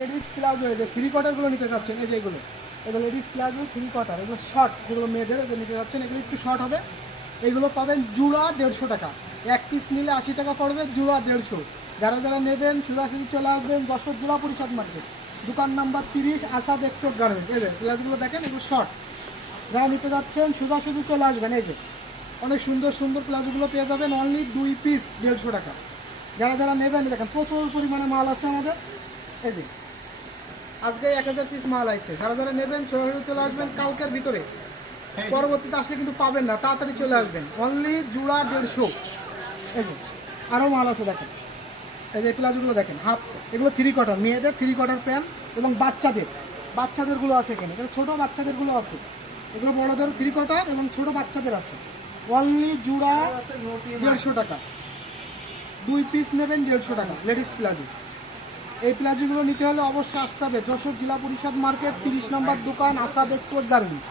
Ladies palazzo এই যে three কোয়ার্টারগুলো নিতে চাচ্ছেন, এই যে এগুলো লেডিস প্লাজো থ্রি কোয়ার্টার, এগুলো শর্ট যেগুলো মেয়েদের এগুলো নিতে চাচ্ছেন, এগুলো একটু শর্ট হবে। এগুলো পাবেন জোড়া 150 টাকা, এক পিস নিলে 80 টাকা পড়বে, জোড়া 150। যারা যারা নেবেন সোজাসুজি চলে আসবেন যশোর জেলা পরিষদ মার্কেট, দোকান নাম্বার 30, আসাদ এক্সপোর্ট গার্মেন্টস। এই যে প্লাজোগুলো দেখেন, এগুলো শর্ট। যারা নিতে যাচ্ছেন সোজাসুজি চলে আসবেন। এই যে অনেক সুন্দর সুন্দর প্লাজোগুলো পেয়ে যাবেন অনলি 2 পিস 150 টাকা। যারা যারা নেবেন দেখেন প্রচুর পরিমাণে মাল আছে আমাদের। এই যে আজকে 1000 পিস মাল আসছে, যারা যারা নেবেন সরাসরি চলে আসবেন কালকের ভিতরে, পরবর্তীতে আসলে কিন্তু পাবেন না, তাড়াতাড়ি চলে আসবেন। অনলি জোড়া 150। এই যে আরও মাল আছে দেখেন, এই যে প্লাজোগুলো দেখেন হাফ, এগুলো থ্রি কোয়ার্টার, মেয়েদের থ্রি কোয়ার্টার প্যান্ট এবং বাচ্চাদেরগুলো আছে এখানে, এখানে ছোটো বাচ্চাদেরগুলো আছে, এগুলো বড়োদের থ্রি কোয়ার্টার এবং ছোটো বাচ্চাদের আছে। অনলি জোড়া 150 টাকা, 2 পিস নেবেন 150 টাকা লেডিস প্লাজো। এই প্লাজোগুলো নিতে হলে অবশ্যই আসতে হবে যশোর জেলা পরিষদ মার্কেট, 30 নম্বর দোকান, আসাদ এক্সপোর্ট গার্মেন্টস।